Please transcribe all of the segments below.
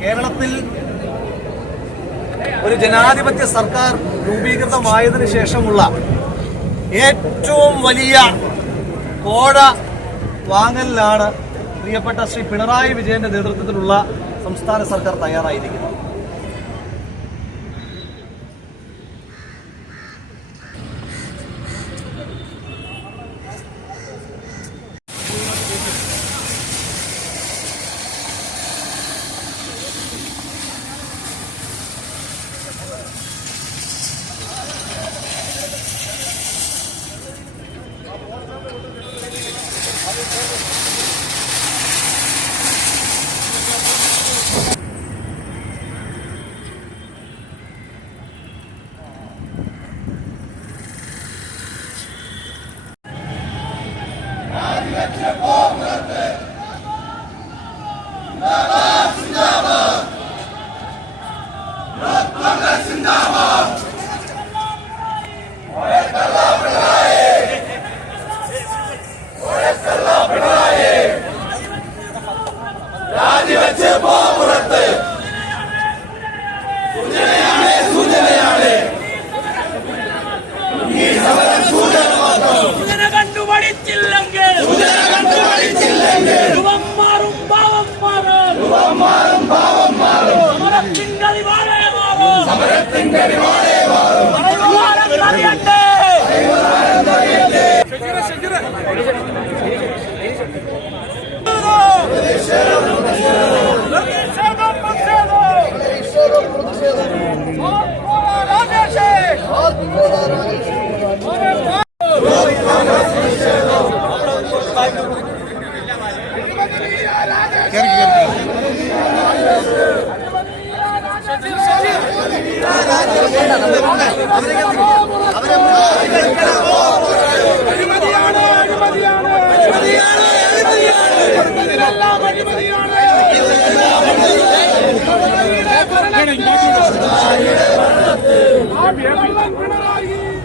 കേരളത്തിൽ ഒരു ജനാധിപത്യ സർക്കാർ രൂപീകൃതമായതിനു ശേഷമുള്ള ഏറ്റവും വലിയ കോഴ വാങ്ങലിലാണ് പ്രിയപ്പെട്ട ശ്രീ പിണറായി വിജയന്റെ നേതൃത്വത്തിലുള്ള സംസ്ഥാന സർക്കാർ തയ്യാറായിരിക്കുന്നത്.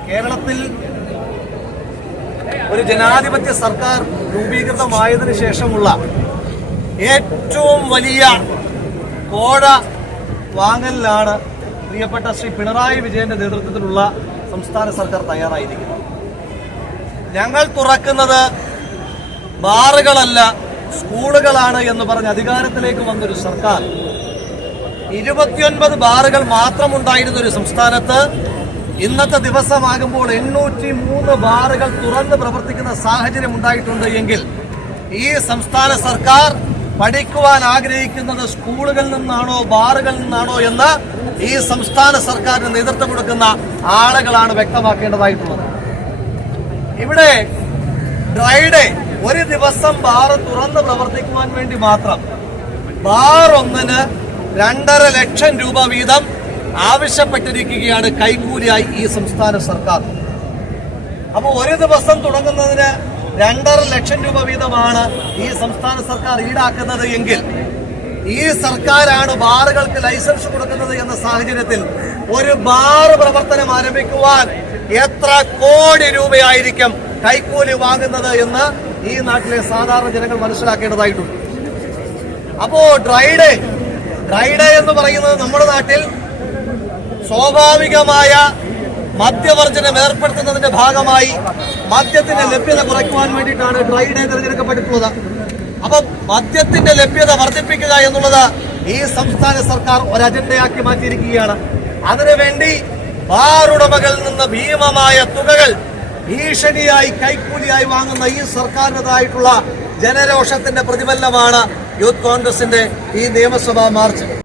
കേരളത്തിൽ ഒരു ജനാധിപത്യ സർക്കാർ രൂപീകൃതമായതിനു ശേഷമുള്ള ഏറ്റവും വലിയ കോഴ വാങ്ങലിലാണ് പ്രിയപ്പെട്ട ശ്രീ പിണറായി വിജയന്റെ നേതൃത്വത്തിലുള്ള സംസ്ഥാന സർക്കാർ തയ്യാറായിരിക്കുന്നത്. ഞങ്ങൾ തുറക്കുന്നത് ബാറുകളല്ല സ്കൂളുകളാണ് എന്ന് പറഞ്ഞ് അധികാരത്തിലേക്ക് വന്നൊരു സർക്കാർ 29 ബാറുകൾ മാത്രമുണ്ടായിരുന്ന ഒരു സംസ്ഥാനത്ത് ഇന്നത്തെ ദിവസമാകുമ്പോൾ 803 ബാറുകൾ തുറന്ന് പ്രവർത്തിക്കുന്ന സാഹചര്യം ഉണ്ടായിട്ടുണ്ട് എങ്കിൽ ഈ സംസ്ഥാന സർക്കാർ പഠിക്കുവാൻ ആഗ്രഹിക്കുന്നത് സ്കൂളുകളിൽ നിന്നാണോ ബാറുകളിൽ നിന്നാണോ എന്ന് ഈ സംസ്ഥാന സർക്കാരിന് നേതൃത്വം കൊടുക്കുന്ന ആളുകളാണ് വ്യക്തമാക്കേണ്ടതായിട്ടുള്ളത്. ഇവിടെ ഡ്രൈഡേ ഒരു ദിവസം ബാർ തുറന്ന് പ്രവർത്തിക്കുവാൻ വേണ്ടി മാത്രം ബാർ ഒന്നിന് 2.5 ലക്ഷം രൂപ വീതം ആവശ്യപ്പെട്ടിരിക്കുകയാണ് കൈക്കൂലിയായി ഈ സംസ്ഥാന സർക്കാർ. അപ്പോൾ ഒരു ദിവസം തുടങ്ങുന്നതിന് 2.5 ലക്ഷം രൂപ വീതമാണ് ഈ സംസ്ഥാന സർക്കാർ ഈടാക്കുന്നത് എങ്കിൽ ഈ സർക്കാരാണ് ബാറുകൾക്ക് ലൈസൻസ് കൊടുക്കുന്നത് എന്ന സാഹചര്യത്തിൽ ഒരു ബാർ പ്രവർത്തനം ആരംഭിക്കുവാൻ എത്ര കോടി രൂപയായിരിക്കും കൈക്കൂലി വാങ്ങുന്നത് എന്ന് ഈ നാട്ടിലെ സാധാരണ ജനങ്ങൾ മനസ്സിലാക്കേണ്ടതായിട്ടുണ്ട്. അപ്പോ ഡ്രൈഡേ എന്ന് പറയുന്നത് നമ്മുടെ നാട്ടിൽ സ്വാഭാവികമായ മദ്യവർജനം ഏർപ്പെടുത്തുന്നതിന്റെ ഭാഗമായി മദ്യത്തിന്റെ ലഭ്യത കുറയ്ക്കുവാൻ വേണ്ടിയിട്ടാണ് ഡ്രൈഡേ തിരഞ്ഞെടുക്കപ്പെട്ടിട്ടുള്ളത്. അപ്പൊ മദ്യത്തിന്റെ ലഭ്യത വർദ്ധിപ്പിക്കുക എന്നുള്ളത് ഈ സംസ്ഥാന സർക്കാർ ഒരു അജണ്ടയാക്കി മാറ്റിയിരിക്കുകയാണ്. അതിനുവേണ്ടി ബാർ ഉടമകളിൽ നിന്ന് ഭീമമായ തുകകൾ ഭീഷണിയായി കൈക്കൂലിയായി വാങ്ങുന്ന ഈ സർക്കാരിൻ്റെതായിട്ടുള്ള ജനരോഷത്തിന്റെ പ്രതിഫലനമാണ് യൂത്ത് കോൺഗ്രസിന്റെ ഈ നിയമസഭാ മാർച്ച്.